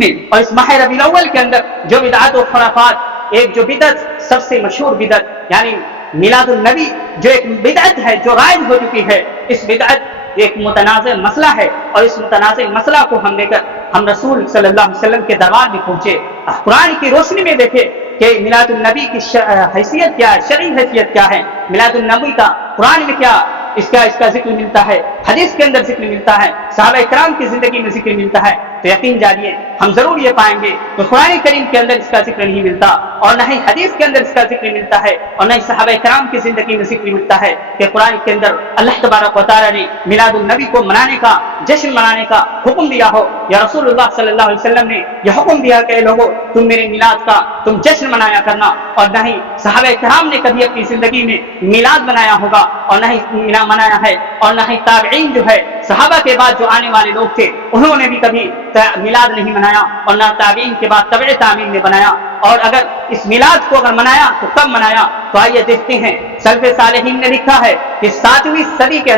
میں اور اس ماہ ربیع الاول کے اندر جو بدعات و خرافات، ایک جو بدعت سب سے مشہور بدعت یعنی میلاد النبی جو ایک بدعت ہے جو رائج ہو چکی ہے، اس بدعت ایک متنازع مسئلہ ہے، اور اس متنازع مسئلہ کو ہم لے کر ہم رسول صلی اللہ علیہ وسلم کے دربار میں پہنچے، قرآن کی روشنی میں دیکھے کہ میلاد النبی کی حیثیت کیا ہے، شرعی حیثیت کیا ہے، میلاد النبی کا قرآن میں کیا اس کا ذکر ملتا ہے، حدیث کے اندر ذکر ملتا ہے، صحابہ کرام کی زندگی میں ذکر ملتا ہے، تو یقین جانیے ہم ضرور یہ پائیں گے کہ قرآن کریم کے اندر اس کا ذکر نہیں ملتا، اور نہ ہی حدیث کے اندر اس کا ذکر ملتا ہے، اور نہ ہی صحابہ کرام کی زندگی میں ذکر ملتا ہے کہ قرآن کے اندر اللہ تبارک و تعالیٰ نے میلاد النبی کو منانے کا، جشن منانے کا حکم دیا ہو، یا رسول اللہ صلی اللہ علیہ وسلم نے یہ حکم دیا کہ لوگوں تم میرے میلاد کا تم جشن منایا کرنا، اور نہ ہی صحابہ کرام نے کبھی اپنی زندگی میں میلاد منایا ہوگا، اور نہ ہی منایا ہے، اور نہ ہی تابعین جو ہے صحابہ کے بعد جو آنے والے لوگ تھے انہوں نے بھی کبھی میلاد نہیں منایا، اور نہ تابعین کے بعد تبع تابعین نے بنایا، اور اگر اس میلاد کو اگر منایا تو کب منایا؟ تو آئیے دیکھتے ہیں سلف صالحین نے لکھا ہے کہ 7ویں صدی کے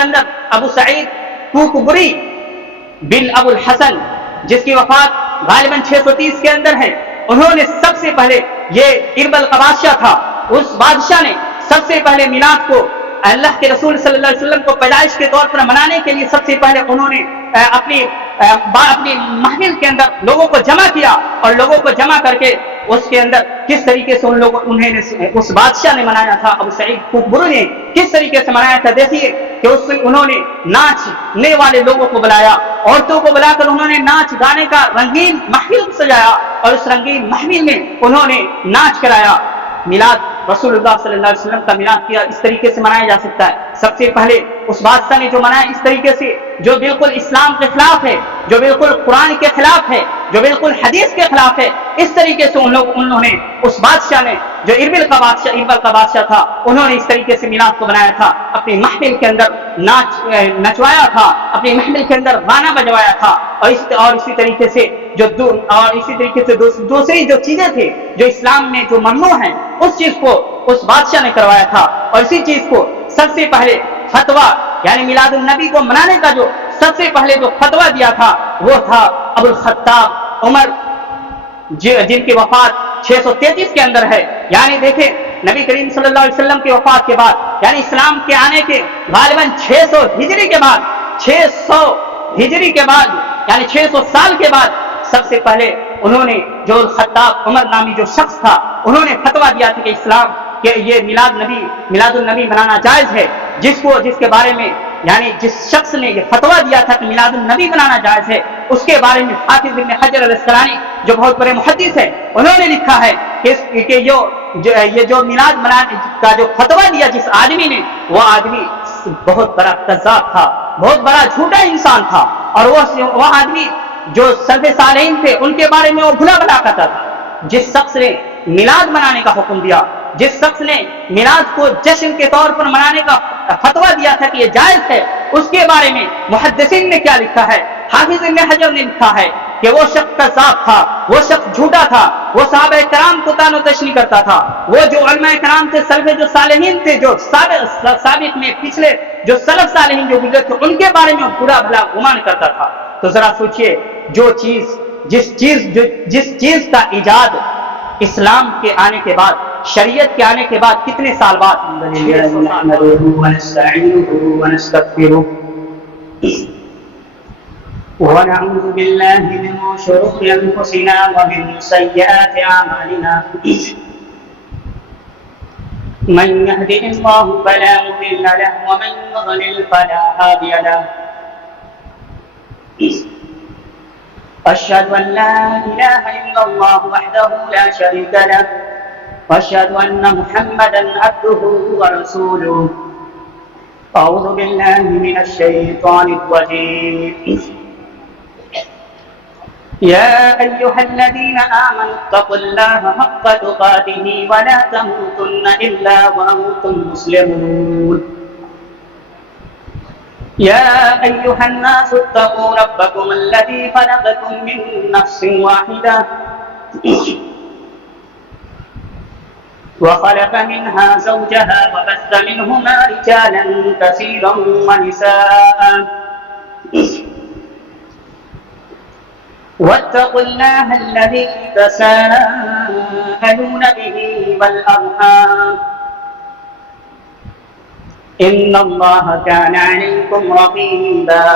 اندر ابو سعید کوکبری بن ابو الحسن جس کی وفات غالباً 630 کے اندر ہے، انہوں نے سب سے پہلے، یہ اربل کا بادشاہ تھا، اس بادشاہ نے سب سے پہلے میلاد کو اللہ کے رسول صلی اللہ علیہ وسلم کو پیدائش کے طور پر منانے کے لیے سب سے پہلے انہوں نے اپنی محفل کے اندر لوگوں کو جمع کیا، اور لوگوں کو جمع کر کے اس کے اندر کس طریقے سے اس بادشاہ نے منایا تھا، ابو سعید کوکبری نے کس طریقے سے منایا تھا۔ دیکھیے کہ انہوں نے ناچنے والے لوگوں کو بلایا، عورتوں کو بلا کر انہوں نے ناچ گانے کا رنگین محفل سجایا، اور اس رنگین محفل میں انہوں نے ناچ کرایا۔ میلاد رسول اللہ صلی اللہ علیہ وسلم کا میلاد کیا اس طریقے سے منایا جا سکتا ہے۔ سب سے پہلے اس بادشاہ نے جو منایا اس طریقے سے جو بالکل اسلام کے خلاف ہے، جو بالکل قرآن کے خلاف ہے، جو بالکل حدیث کے خلاف ہے، اس طریقے سے انہوں نے اس بادشاہ نے جو اربل کا بادشاہ تھا، انہوں نے اس طریقے سے میلاد کو بنایا تھا، اپنی محفل کے اندر نچوایا تھا، اپنی محفل کے اندر گانا بجوایا تھا، اور اسی طریقے سے دوسری جو چیزیں تھے جو اسلام میں جو ممنوع ہیں اس چیز کو اس بادشاہ نے کروایا تھا۔ اور اسی چیز کو سب سے پہلے فتویٰ یعنی میلاد النبی کو منانے کا جو سب سے پہلے جو فتویٰ دیا تھا وہ تھا ابو الخطاب عمر، جن کی وفات 633 کے اندر ہے۔ یعنی دیکھیں نبی کریم صلی اللہ علیہ وسلم کی وفات کے بعد یعنی اسلام کے آنے کے غالباً 600 ہجری کے بعد یعنی 600 سال کے بعد سب سے پہلے انہوں نے جو الخطاب عمر نامی جو شخص تھا انہوں نے فتویٰ دیا تھا کہ اسلام کہ یہ میلاد النبی منانا جائز ہے، جس کے بارے میں یعنی جس شخص نے یہ فتویٰ دیا تھا کہ میلاد النبی منانا جائز ہے، اس کے بارے میں حافظ ابن حجر الاسقلانی جو بہت بڑے محدث ہیں انہوں نے لکھا ہے کہ یہ جو میلاد منانے کا جو فتویٰ دیا جس آدمی نے، وہ آدمی بہت بڑا کذاب تھا، بہت بڑا جھوٹا انسان تھا، اور وہ آدمی جو سلف صالحین تھے ان کے بارے میں وہ بھلا بلا کرتا تھا۔ جس شخص نے میلاد منانے کا حکم دیا، جس شخص نے میلاد کو جشن کے طور پر منانے کا فتویٰ دیا تھا کہ یہ جائز ہے، اس کے بارے میں محدثین نے کیا لکھا ہے؟ حافظ ابن حجر نے لکھا ہے کہ وہ شخص کذاب تھا، وہ شخص جھوٹا تھا، وہ صحابہ کرام کو طعن و تشنیع کرتا تھا، وہ جو علماء کرام تھے، سلف جو صالحین تھے، جو سابق میں پچھلے جو سلف صالحین جو گزرے تھے ان کے بارے میں برا بھلا گمان کرتا تھا۔ تو ذرا سوچئے جس چیز کا ایجاد اسلام کے آنے کے بعد، شریعت کے آنے کے بعد کتنے سال بعد؟ ونعوذ بالله من شرور أنفسنا ومن سيئات أعمالنا من يهده الله فلا مضل له ومن يضلل فلا هادي له أشهد أن لا إله إلا الله وحده لا شريك له وأشهد أن محمدا عبده ورسوله أعوذ بالله من الشيطان الرجيم يا أيها الذين آمنوا اتقوا الله حق تقاته ولا تموتن إلا وأنتم مسلمون يا أيها الناس اتقوا ربكم الذي خلقكم من نفس واحدة وخلق منها زوجها وبث منهما رجالا كثيرا ونساء واتقوا الله الذي تساءلون به والأرحام إن الله كان عليكم رقيبا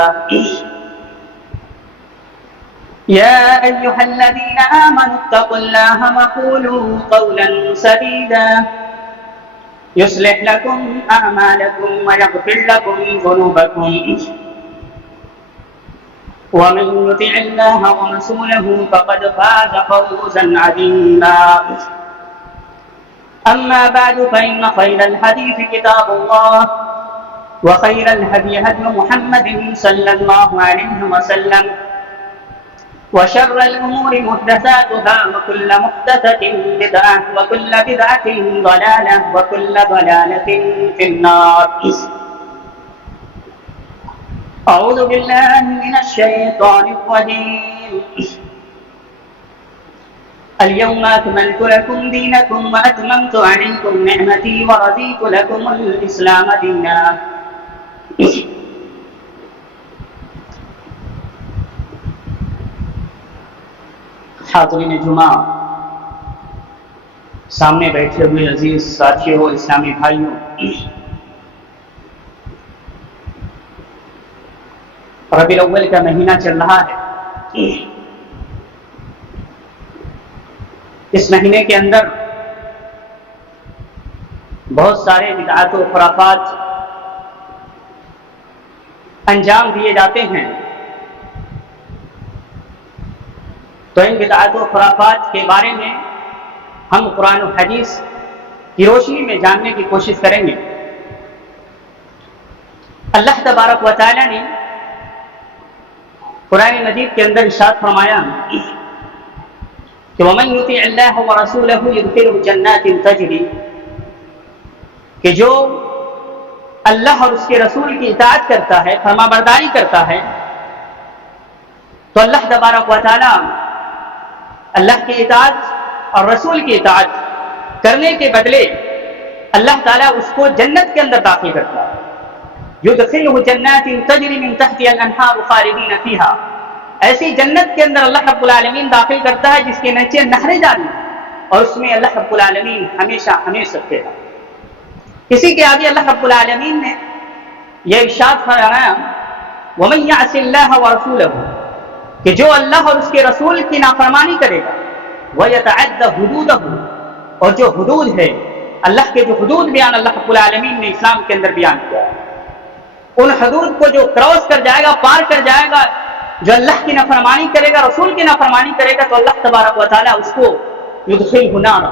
يا أيها الذين آمنوا اتقوا الله وقولوا قولا سديدا يصلح لكم أعمالكم ويغفر لكم ذنوبكم ومن يطع الله ورسوله فقد فاز فوزا عظيما أما بعد فإن خير الحديث كتاب الله وخير الهدي هدي محمد صلى الله عليه وسلم وشر الأمور محدثاتها وكل محدثة بدعة وكل بدعة ضلالة وكل ضلالة في النار أعوذ بالله من الشيطان الرجيم اليوم أكملت لكم دينكم وأتممت عليكم نعمتي ورضيت لكم الإسلام دينا حاضرین جمعہ، سامنے بیٹھے ہوئے عزیز ساتھیوں اور اسلامی بھائیوں، ربیع الاول کا مہینہ چل رہا ہے۔ اس مہینے کے اندر بہت سارے بدعات و خرافات انجام دیے جاتے ہیں، تو ان بدعات و خرافات کے بارے میں ہم قرآن و حدیث کی روشنی میں جاننے کی کوشش کریں گے۔ اللہ تبارک و تعالی نے قرآن مجید کے اندر ارشاد فرمایا کہ وَمَن يُطِعِ اللَّهَ وَرَسُولَهُ يُدْخِلْهُ جَنَّاتٍ تَجْرِي، کہ جو اللہ اور اس کے رسول کی اطاعت کرتا ہے، فرما برداری کرتا ہے، تو اللہ تبارک و تعالی اللہ کی اطاعت اور رسول کی اطاعت کرنے کے بدلے اللہ تعالیٰ اس کو جنت کے اندر داخل کرتا ہے۔ یدخلہ جنات تجری من تحتها الانہار خالدین فیہا، ایسی جنت کے اندر اللہ رب العالمین داخل کرتا ہے جس کے نیچے نہریں جاری ہیں اور اس میں اللہ رب العالمین ہمیشہ ہمیشہ رہے گا۔ اسی کے آگے اللہ رب العالمین نے یہ ارشاد فرمایا وَمَن يَعْصِ اللَّهَ وَرَسُولَهُ، کہ جو اللہ اور اس کے رسول کی نافرمانی کرے گا، وَيَتَعَدَّ حُدُودَهُ، اور جو حدود ہے اللہ کے جو حدود بیان اللہ رب العالمین نے اسلام کے اندر بیان کیا ہے، ان حدود کو جو کراس کر جائے گا، پار کر جائے گا، جو اللہ کی نافرمانی کرے گا، رسول کی نافرمانی کرے گا، تو اللہ تبارک و تعالیٰ اس کو یدخلہ نارا،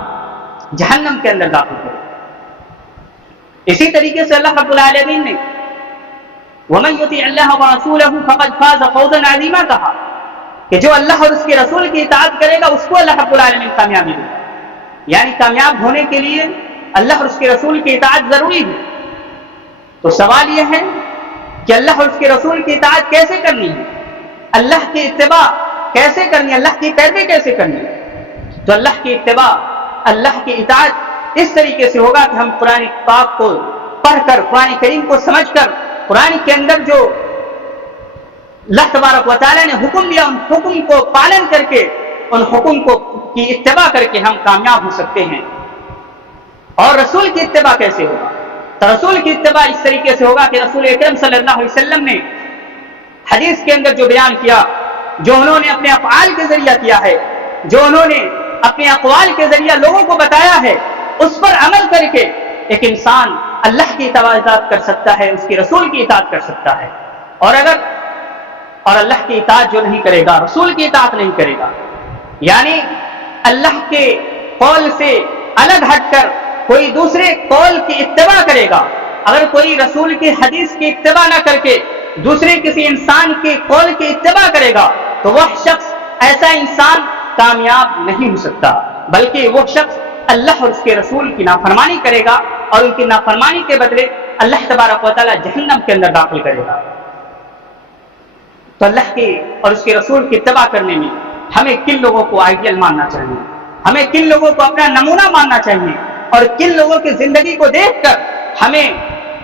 جہنم کے اندر داخل کرے گا۔ اسی طریقے سے اللہ رب العالمین نے وَمَن يُطِعِ اللَّهَ وَرَسُولَهُ فَقَدْ فَازَ فَوْزًا عَظِيمًا کہا کہ جو اللہ اور اس کے رسول کی اطاعت کرے گا اس کو اللہ رب العالمین کامیابی دے گا۔ یعنی کامیاب ہونے کے لیے اللہ اور اس کے رسول کی اطاعت ضروری ہے۔ تو سوال یہ ہے کہ اللہ اور اس کے رسول کی اطاعت کیسے کرنی ہے، اللہ کی اتباع کیسے کرنی ہے، اللہ کی پیروی کیسے کرنی ہے؟ تو اللہ کی اتباع، اللہ کی اطاعت اس طریقے سے ہوگا کہ ہم قرآن پاک کو پڑھ کر، قرآن کریم کو سمجھ کر، قرآن کے اندر جو اللہ تبارک و تعالیٰ نے حکم دیا ان حکم کو پالن کر کے، ان حکم کو کی اتباع کر کے ہم کامیاب ہو سکتے ہیں۔ اور رسول کی اتباع کیسے ہوگا؟ تو رسول کی اتباع اس طریقے سے ہوگا کہ رسول اکرم صلی اللہ علیہ وسلم نے حدیث کے اندر جو بیان کیا، جو انہوں نے اپنے افعال کے ذریعہ کیا ہے، جو انہوں نے اپنے اقوال کے ذریعہ لوگوں کو بتایا ہے، اس پر عمل کر کے ایک انسان اللہ کی اطاعت کر سکتا ہے، اس کے رسول کی اطاعت کر سکتا ہے۔ اور اللہ کی اطاعت جو نہیں کرے گا، رسول کی اطاعت نہیں کرے گا، یعنی اللہ کے قول سے الگ ہٹ کر کوئی دوسرے قول کی اتباع کرے گا، اگر کوئی رسول کی حدیث کی اتباع نہ کر کے دوسرے کسی انسان کے قول کی اتباع کرے گا، تو وہ شخص، ایسا انسان کامیاب نہیں ہو سکتا، بلکہ وہ شخص اللہ اور اس کے رسول کی نافرمانی کرے گا اور ان کی نافرمانی کے بدلے اللہ تبارک و تعالیٰ جہنم کے اندر داخل کرے گا۔ تو اللہ کے اور اس کے رسول کی اتباع کرنے میں ہمیں کن لوگوں کو آئیڈیل ماننا چاہیے، ہمیں کن لوگوں کو اپنا نمونہ ماننا چاہیے، اور کن لوگوں کی زندگی کو دیکھ کر ہمیں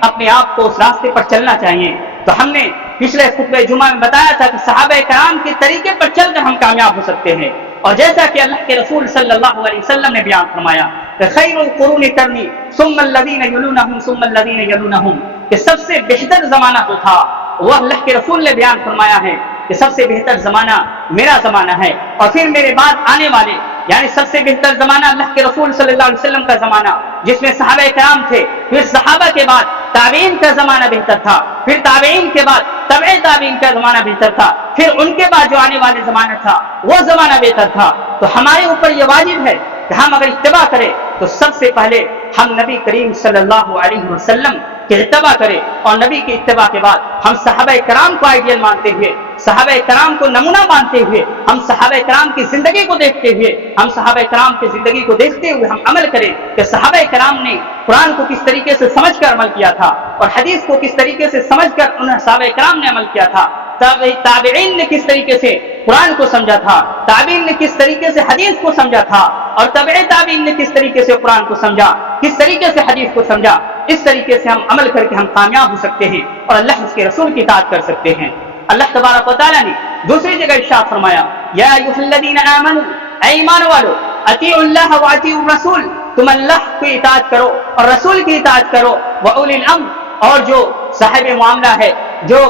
اپنے آپ کو اس راستے پر چلنا چاہیے۔ تو ہم نے پچھلے خطبہ جمعہ میں بتایا تھا کہ صحابہ کرام کے طریقے پر چل کر ہم کامیاب ہو سکتے ہیں، اور جیسا کہ اللہ کے رسول صلی اللہ علیہ وسلم نے بیان فرمایا کہ خیر القرون قرنی ثم الذین یلونہم ثم الذین یلونہم، کہ سب سے بہتر زمانہ جو تھا وہ اللہ کے رسول نے بیان فرمایا ہے کہ سب سے بہتر زمانہ میرا زمانہ ہے، اور پھر میرے بعد آنے والے، یعنی سب سے بہتر زمانہ اللہ کے رسول صلی اللہ علیہ وسلم کا زمانہ جس میں صحابہ کرام تھے، پھر صحابہ کے بعد تابعین کا زمانہ بہتر تھا، پھر تابعین کے بعد تبع تابعین کا زمانہ بہتر تھا، پھر ان کے بعد جو آنے والے زمانہ تھا وہ زمانہ بہتر تھا۔ تو ہمارے اوپر یہ واجب ہے کہ ہم اگر اتباع کریں تو سب سے پہلے ہم نبی کریم صلی اللہ علیہ وسلم کی اتباع کریں، اور نبی کی اتباع کے بعد ہم صحابہ کرام کو آئیڈیل مانتے ہوئے، صحابہ کرام کو نمونہ مانتے ہوئے، ہم صحابہ کرام کی زندگی کو دیکھتے ہوئے، ہم صحابہ کرام کی زندگی کو دیکھتے ہوئے ہم عمل کریں کہ صحابہ کرام نے قرآن کو کس طریقے سے سمجھ کر عمل کیا تھا، اور حدیث کو کس طریقے سے سمجھ کر انہیں صحابہ کرام نے عمل کیا تھا، تابعین نے کس طریقے سے قرآن کو سمجھا تھا، تابعین نے کس طریقے سے حدیث کو سمجھا تھا، اور تبع تابعین نے کس طریقے سے قرآن کو سمجھا، کس طریقے سے حدیث کو سمجھا، اس طریقے سے ہم عمل کر کے ہم کامیاب ہو سکتے ہیں اور اللہ اس کے رسول کی اطاعت کر سکتے ہیں۔ اللہ تبارک و تعالیٰ نے دوسری جگہ ارشاد فرمایا، یا ایھا الذین آمنوا، اے ایمان والو، اطیعوا اللہ واطیعوا الرسول، تم اللہ کی اطاعت کرو اور رسول کی اطاعت کرو، واولی الامر، اور جو صاحب معاملہ ہے، جو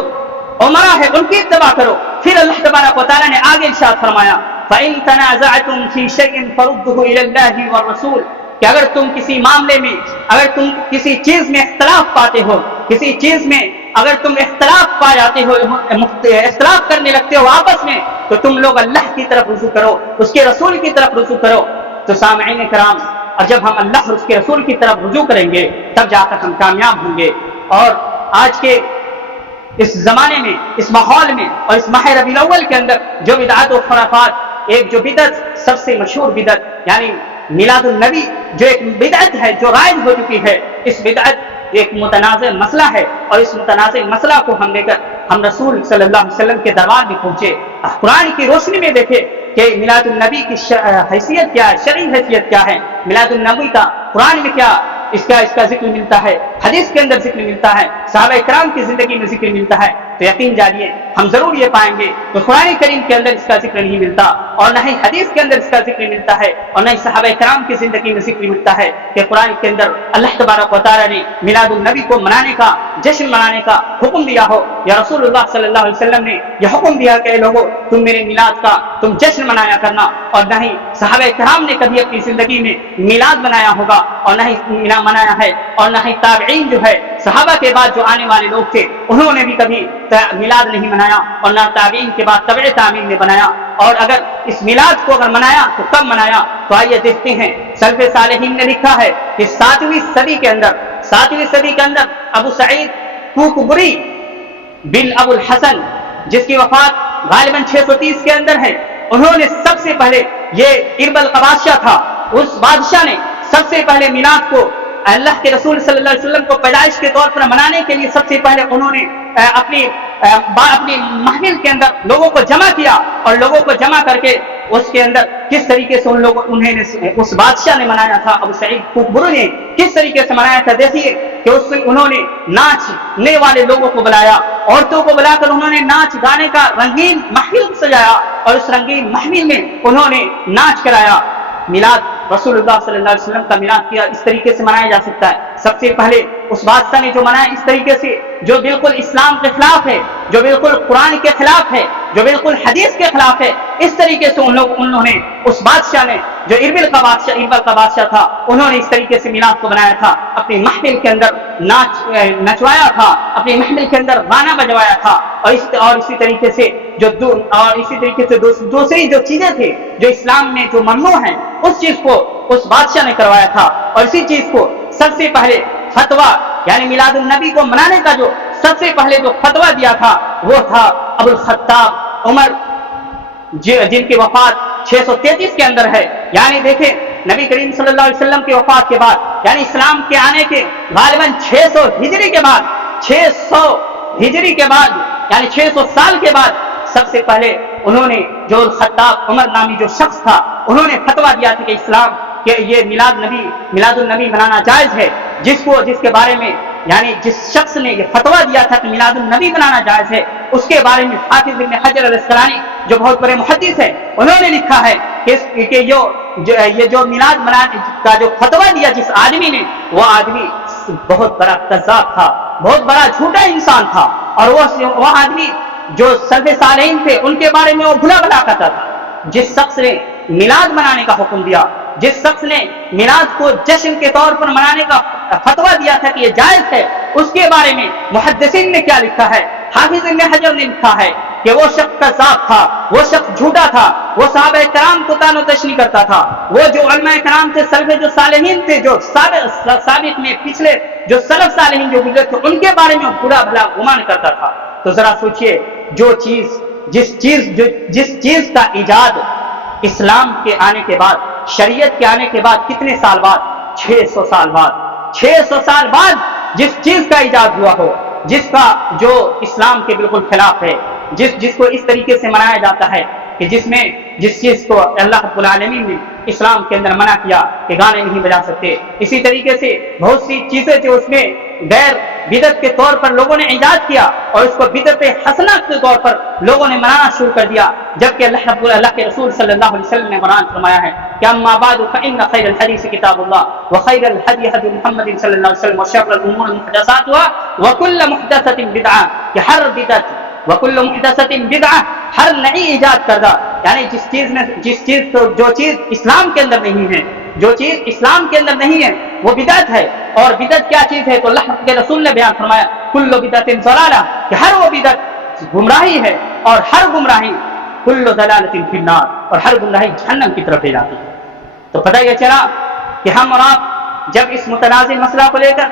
عمرہ ہے، ان کی اتباع کرو۔ پھر اللہ تبارک و تعالیٰ نے آگے ارشاد فرمایا، فَإِن تَنَازَعْتُمْ فِي شَيْءٍ فَرُدُّوهُ إِلَى اللَّهِ وَالرَّسُولِ، کہ اگر تم کسی معاملے میں، اگر تم کسی چیز میں اختلاف پاتے ہو، کسی چیز میں اگر تم اختلاف پا جاتے ہو، اختلاف کرنے لگتے ہو آپس میں، تو تم لوگ اللہ کی طرف رجوع کرو، اس کے رسول کی طرف رجوع کرو۔ تو سامعین کرام، اور جب ہم اللہ اور اس کے رسول کی طرف رجوع کریں گے تب جا کر ہم کامیاب ہوں گے۔ اور آج کے اس زمانے میں، اس ماحول میں، اور اس ماہ ربیع الاول کے اندر جو بدعات و خرافات، ایک جو بدعت سب سے مشہور بدعت یعنی میلاد النبی، جو ایک بدعت ہے جو رائج ہو چکی ہے، اس بدعت ایک متنازع مسئلہ ہے، اور اس متنازع مسئلہ کو ہم لے کر ہم رسول صلی اللہ علیہ وسلم کے دربار میں پہنچے، قرآن کی روشنی میں دیکھے کہ میلاد النبی کی حیثیت کیا ہے، شرعی حیثیت کیا ہے، میلاد النبی کا قرآن میں کیا اس کا ذکر ملتا ہے، حدیث کے اندر ذکر ملتا ہے، صحابہ کرام کی زندگی میں ذکر ملتا ہے، تو یقین جانیے ہم ضرور یہ پائیں گے کہ قرآن کریم کے اندر اس کا ذکر نہیں ملتا، اور نہ ہی حدیث کے اندر اس کا ذکر ملتا ہے، اور نہ ہی صحابہ کرام کی زندگی میں ذکر ملتا ہے کہ قرآن کے اندر اللہ تبارک و تعالیٰ نے میلاد النبی کو منانے کا، جشن منانے کا حکم دیا ہو، یا رسول اللہ صلی اللہ علیہ وسلم نے یہ حکم دیا کہ اے لوگوں تم میرے میلاد کا تم جشن منایا کرنا، اور نہ ہی صحابہ کرام نے کبھی اپنی زندگی میں میلاد منایا ہوگا، اور نہ ہی منایا ہے، اور نہ ہی تابعین جو ہے صحابہ کے بعد جو آنے والے لوگ تھے انہوں نے بھی کبھی میلاد نہیں منایا، اور نہ تابعین کے بعد تبع تابعین نے بنایا۔ اور اگر اس میلاد کو اگر منایا تو کب منایا؟ تو آئیے دیکھتے ہیں، سلف صالحین نے لکھا ہے کہ 7ویں صدی کے اندر ابو سعید کوکبری بن ابو الحسن، جس کی وفات غالباً 630 کے اندر ہے، انہوں نے سب سے پہلے، یہ اربل کا بادشاہ تھا، اس بادشاہ نے سب سے پہلے میلاد کو اللہ کے رسول صلی اللہ علیہ وسلم کو پیدائش کے طور پر منانے کے لیے سب سے پہلے انہوں نے اپنی محفل کے اندر لوگوں کو جمع کیا، اور لوگوں کو جمع کر کے اس کے اندر کس طریقے سے اس بادشاہ نے منایا تھا، ابو سعید کوکبری نے کس طریقے سے منایا تھا۔ دیکھیے کہ اس میں انہوں نے ناچنے والے لوگوں کو بلایا، عورتوں کو بلا کر انہوں نے ناچ گانے کا رنگین محفل سجایا، اور اس رنگین محفل میں انہوں نے ناچ کرایا۔ میلاد رسول اللہ صلی اللہ علیہ وسلم کا میلاد کیا اس طریقے سے منایا جا سکتا ہے۔ سب سے پہلے اس بادشاہ نے جو منایا اس طریقے سے، جو بالکل اسلام کے خلاف ہے، جو بالکل قرآن کے خلاف ہے، جو بالکل حدیث کے خلاف ہے، اس طریقے سے انہوں نے اس بادشاہ نے، جو اربل کا بادشاہ تھا، انہوں نے اس طریقے سے میلاد کو بنایا تھا، اپنی محفل کے اندر نچوایا تھا، اپنی محفل کے اندر گانا بجوایا تھا، اور اسی طریقے سے دوسری جو چیزیں تھے جو اسلام میں جو ممنوع ہیں اس چیز کو اس بادشاہ نے کروایا تھا۔ اور اسی چیز کو سب سے پہلے فتویٰ یعنی میلاد النبی کو منانے کا جو سب سے پہلے جو فتویٰ دیا تھا وہ تھا ابو الخطاب عمر، جن کی وفات 633 کے اندر ہے۔ یعنی دیکھیں نبی کریم صلی اللہ علیہ وسلم کی وفات کے بعد، یعنی اسلام کے آنے کے غالباً 600 ہجری کے بعد یعنی 600 سال کے بعد سب سے پہلے انہوں نے جو الخطاب عمر نامی جو شخص تھا، انہوں نے فتویٰ دیا تھا کہ اسلام کہ یہ میلاد النبی منانا جائز ہے، جس کے بارے میں یعنی جس شخص نے یہ فتویٰ دیا تھا کہ میلاد النبی منانا جائز ہے، اس کے بارے میں حافظ ابن حجر الاسقلانی جو بہت بڑے محدث ہیں، انہوں نے لکھا ہے کہ یہ جو میلاد منانے کا جو فتویٰ دیا جس آدمی نے، وہ آدمی بہت بڑا کذاب تھا، بہت بڑا جھوٹا انسان تھا، اور وہ آدمی جو سلف صالحین تھے ان کے بارے میں وہ بھلا بھلا کرتا تھا۔ جس شخص نے میلاد منانے کا حکم دیا، جس شخص نے میلاد کو جشن کے طور پر منانے کا فتویٰ دیا تھا کہ یہ جائز ہے، اس کے بارے میں محدثین نے کیا لکھا ہے؟ حافظ ابن حجر نے لکھا ہے کہ وہ شخص کذاب تھا، وہ شخص جھوٹا تھا، وہ صحابہ کرام کو طعن و تشنیع کرتا تھا، وہ جو علماء کرام تھے، سلف جو صالحین تھے، جو سابق میں پچھلے جو سلف صالحین جو گزرے تھے، ان کے بارے میں برا بھلا گمان کرتا تھا۔ تو ذرا سوچئے، جس چیز کا ایجاد اسلام کے آنے کے بعد، شریعت کے آنے کے بعد کتنے سال بعد؟ 600 سال بعد، 600 سال بعد جس چیز کا ایجاد ہوا ہو، جس کا جو اسلام کے بالکل خلاف ہے، جس کو اس طریقے سے منایا جاتا ہے کہ جس چیز کو اللہ رب العالمین نے اسلام کے اندر منع کیا کہ گانے نہیں بجا سکتے، اسی طریقے سے بہت سی چیزیں جو اس میں غیر بدعت کے طور پر لوگوں نے ایجاد کیا اور اس کو بدعت حسنہ کے طور پر لوگوں نے منانا شروع کر دیا، جبکہ اللہ کے رسول صلی اللہ علیہ وسلم نے بیان فرمایا ہے کہ اما بعد فإن خير الحديث كتاب الله وخير الهدي هدي محمد صلی اللہ علیہ وسلم وشر الامور محدثاتها وكل محدثة بدعة، کہ ہر بدعت وكل محدثة بدعة، ہر نئی ایجاد کردہ، یعنی جو چیز اسلام کے اندر نہیں ہے، جو چیز اسلام کے اندر نہیں ہے وہ بدعت ہے۔ اور بدعت کیا چیز ہے؟ تو اللہ کے رسول نے بیان فرمایا کل بدعت ضلالہ، کہ ہر وہ بدعت گمراہی ہے، اور ہر گمراہی کل ضلالۃ فی النار، اور ہر گمراہی جہنم کی طرف لے جاتی ہے۔ تو پتہ یہ چلا کہ ہم اور آپ جب اس متنازع مسئلہ کو لے کر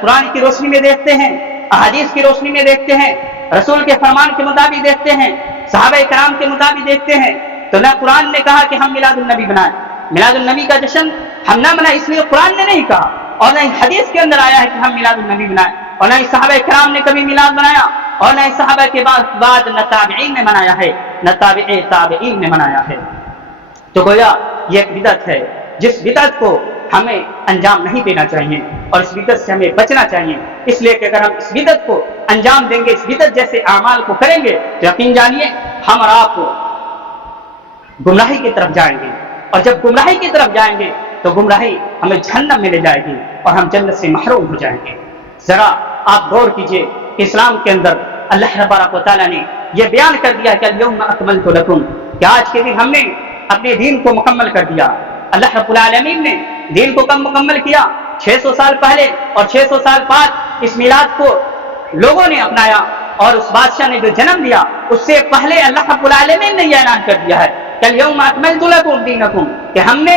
قرآن کی روشنی میں دیکھتے ہیں، احادیث کی روشنی میں دیکھتے ہیں، رسول کے فرمان کے مطابق دیکھتے ہیں، صحابہ کرام کے مطابق دیکھتے ہیں، تو نہ قرآن نے کہا کہ ہم میلاد النبی بنائیں، میلاد النبی کا جشن ہم نہ منائیں، اس لیے قرآن نے نہیں کہا، اور نہ ہی حدیث کے اندر آیا ہے کہ ہم میلاد النبی بنائیں، اور نہ ہی صحابہ کرام نے کبھی میلاد بنایا، اور نہ ہی صحابہ کے بعد نہ تابعین نے منایا ہے، نہ تابعین نے منایا ہے۔ تو گویا یہ ایک بدعت ہے جس بدعت کو ہمیں انجام نہیں دینا چاہیے، اور اس بدعت سے ہمیں بچنا چاہیے، اس لیے کہ اگر ہم اس بدعت کو انجام دیں گے، اس بدعت جیسے اعمال کو کریں گے، تو یقین جانیے ہم اور آپ گمراہی کی طرف جائیں گے، اور جب گمراہی کی طرف جائیں گے تو گمراہی ہمیں جہنم میں لے جائے گی اور ہم جنت سے محروم ہو جائیں گے۔ ذرا آپ غور کیجئے، اسلام کے اندر اللہ تبارک و تعالیٰ نے یہ بیان کر دیا کہ الیوم اکملت لکم، کہ آج کے دن ہم نے اپنے دین کو مکمل کر دیا۔ اللہ رب العالمین نے دین کو کب مکمل کیا؟ 600 سال پہلے، اور 600 سال بعد اس میلاد کو لوگوں نے اپنایا، اور اس بادشاہ نے جو جنم لیا اس سے پہلے اللہ رب العالمین نے یہ اعلان کر دیا ہے کہ الیوم اکملت لکم دینکم، کہ ہم نے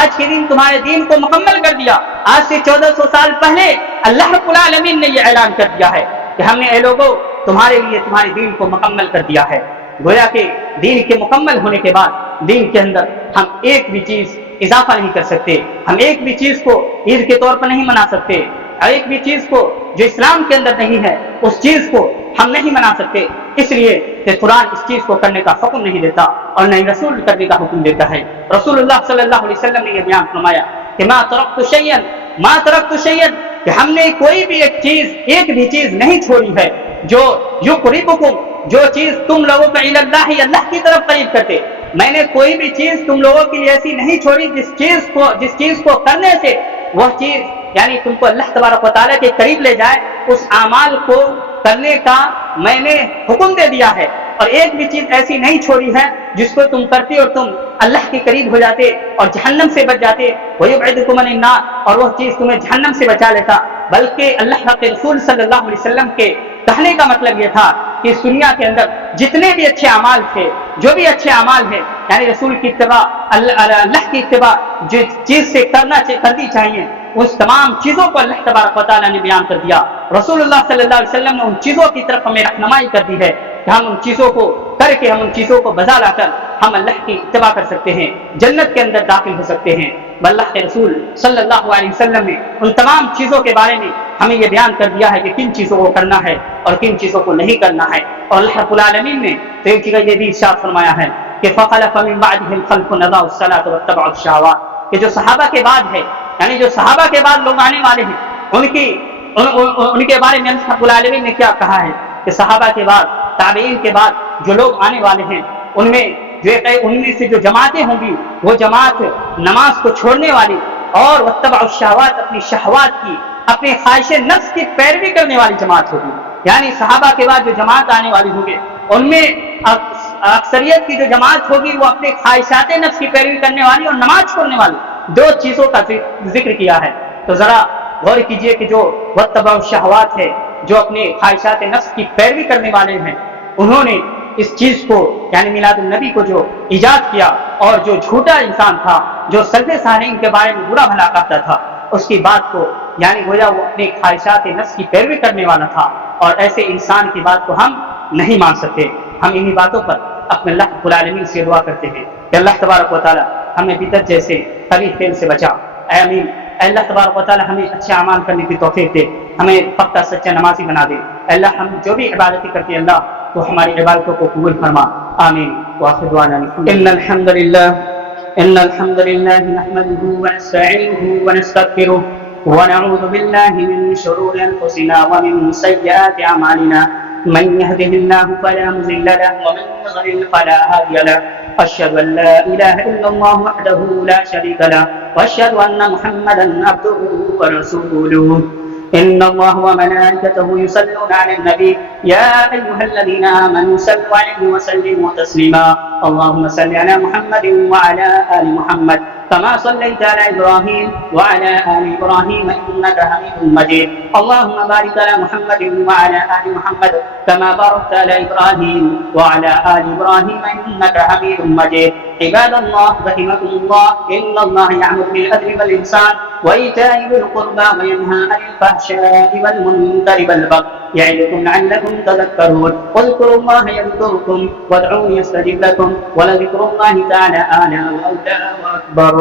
آج کے دن تمہارے دین کو مکمل کر دیا۔ آج سے 1400 سال پہلے اللہ رب العالمین نے یہ اعلان کر دیا ہے کہ ہم نے اے لوگوں تمہارے لیے تمہارے دین کو مکمل کر دیا ہے۔ گویا کہ دین کے مکمل ہونے کے بعد دین کے اندر ہم ایک بھی چیز اضافہ نہیں کر سکتے، ہم ایک بھی چیز کو عید کے طور پر نہیں منا سکتے، ایک بھی چیز کو جو اسلام کے اندر نہیں ہے اس چیز کو ہم نہیں منا سکتے، اس لیے کہ قرآن اس چیز کو کرنے کا حکم نہیں دیتا، اور نہ ہی رسول کرنے کا حکم دیتا ہے۔ رسول اللہ صلی اللہ علیہ وسلم نے یہ بیان فرمایا کہ ما ترکت شیئا، کہ ہم نے کوئی بھی ایک بھی چیز نہیں چھوڑی ہے جو یقربکم، جو چیز تم لوگوں کو الی اللہ، اللہ کی طرف قریب کرتے، میں نے کوئی بھی چیز تم لوگوں کے لیے ایسی نہیں چھوڑی جس چیز کو کرنے سے وہ چیز یعنی تم کو اللہ تبارک و تعالیٰ کے قریب لے جائے، اس اعمال کو کرنے کا میں نے حکم دے دیا ہے، اور ایک بھی چیز ایسی نہیں چھوڑی ہے جس کو تم کرتے اور تم اللہ کے قریب ہو جاتے اور جہنم سے بچ جاتے، وَيُبْعِدُكُمْ عَنِ النَّارِ، اور وہ چیز تمہیں جہنم سے بچا لیتا۔ بلکہ اللہ کے رسول صلی اللہ علیہ وسلم کے کہنے کا مطلب یہ تھا کہ اس دنیا کے اندر جتنے بھی اچھے اعمال تھے، جو بھی اچھے اعمال ہیں، یعنی رسول کی اتباع، اللہ کی اتباع جس چیز سے کرنی چاہیے، اس تمام چیزوں کو اللہ تبارک و تعالیٰ نے بیان کر دیا۔ رسول اللہ صلی اللہ علیہ وسلم نے ان چیزوں کی طرف ہمیں رہنمائی کر دی ہے کہ ہم ان چیزوں کو کر کے، ہم ان چیزوں کو بجا لا کر ہم اللہ کی اتباع کر سکتے ہیں، جنت کے اندر داخل ہو سکتے ہیں۔ اللہ کے رسول صلی اللہ علیہ وسلم نے ان تمام چیزوں کے بارے میں ہمیں یہ بیان کر دیا ہے کہ کن چیزوں کو کرنا ہے اور کن چیزوں کو نہیں کرنا ہے، اور اللہ رب العالمین نے تو ایک جگہ یہ بھی ارشاد فرمایا ہے کہ فَخَلَفَ مِن بَعْدِهِمْ خَلْفٌ أَضَاعُوا الصَّلَاةَ وَاتَّبَعُوا الشَّهَوَاتِ، کہ جو صحابہ کے بعد ہے، یعنی جو صحابہ کے بعد لوگ آنے والے ہیں، ان کی ان کے بارے میں اللہ رب العالمین نے کیا کہا ہے کہ صحابہ کے بعد، تابعین کے بعد جو لوگ آنے والے ہیں ان میں سے جو جماعتیں ہوں گی وہ جماعت نماز کو چھوڑنے والی اور واتبعوا الشہوات، اپنی شہوات کی، اپنے خواہش نفس کی پیروی کرنے والی جماعت ہوگی. یعنی صحابہ کے بعد جو جماعت آنے والی ہوگی ان میں اکثریت کی جو جماعت ہوگی وہ اپنے خواہشات نفس کی پیروی کرنے والی اور نماز چھوڑنے والی، دو چیزوں کا ذکر کیا ہے. تو ذرا غور کیجئے کہ جو واتبعوا الشہوات ہے، جو اپنے خواہشات نفس کی پیروی کرنے والے ہیں، انہوں نے اس چیز کو یعنی میلاد النبی کو جو ایجاد کیا، اور جو جھوٹا انسان تھا جو سلف صالحین کے بارے میں برا بھلا کہتا تھا، اس کی بات کو یعنی گویا وہ اپنے خواہشات نفس کی پیروی کرنے والا تھا، اور ایسے انسان کی بات کو ہم نہیں مان سکتے. ہم انہی باتوں پر اپنے اللہ رب العالمین سے دعا کرتے ہیں کہ اللہ تبارک و تعالی ہمیں بدعت جیسے قبیح فعل سے بچا. اے امین. اے اللہ تبارک و تعالی ہمیں اچھے اعمال کرنے کی توفیق دے، ہمیں پکا سچا نمازی بنا دے. اے اللہ ہم جو بھی عبادتیں کرتے ہیں اللہ تو ہماری عبادتوں کو قبول فرما. آمین. وآخر دعوانا ان الحمد للہ نحمده ونستعینه ونستغفره ونعوذ بالله من شرور انفسنا ومن سيئات اعمالنا، من يهده الله فلا مضل له ومن يضلل فلا هادي له. أشهد أن لا إله إلا الله وحده لا شريك له وأشهد أن محمدا عبده ورسوله. إن الله وملائكته يصلون على النبي يا أيها الذين آمنوا صلوا عليه وسلموا تسليما. اللهم صل على محمد وعلى آل محمد كما صليت على إبراهيم وعلى آل إبراهيم إنك حميد مجيد. اللهم بارك على محمد وعلى آل محمد كما باركت على إبراهيم وعلى آل إبراهيم إنك حميد مجيد. عباد الله رحمكم الله، إن الله يأمر بالعدل والإحسان وإيتاء ذي القربى وينهى عن الفحشاء والمنكر والبغي يعظكم لعلكم تذكرون. اذكروا الله يذكركم وادعوه يستجب لكم ولذكر الله تعالى أعلى وأولى وأكبر.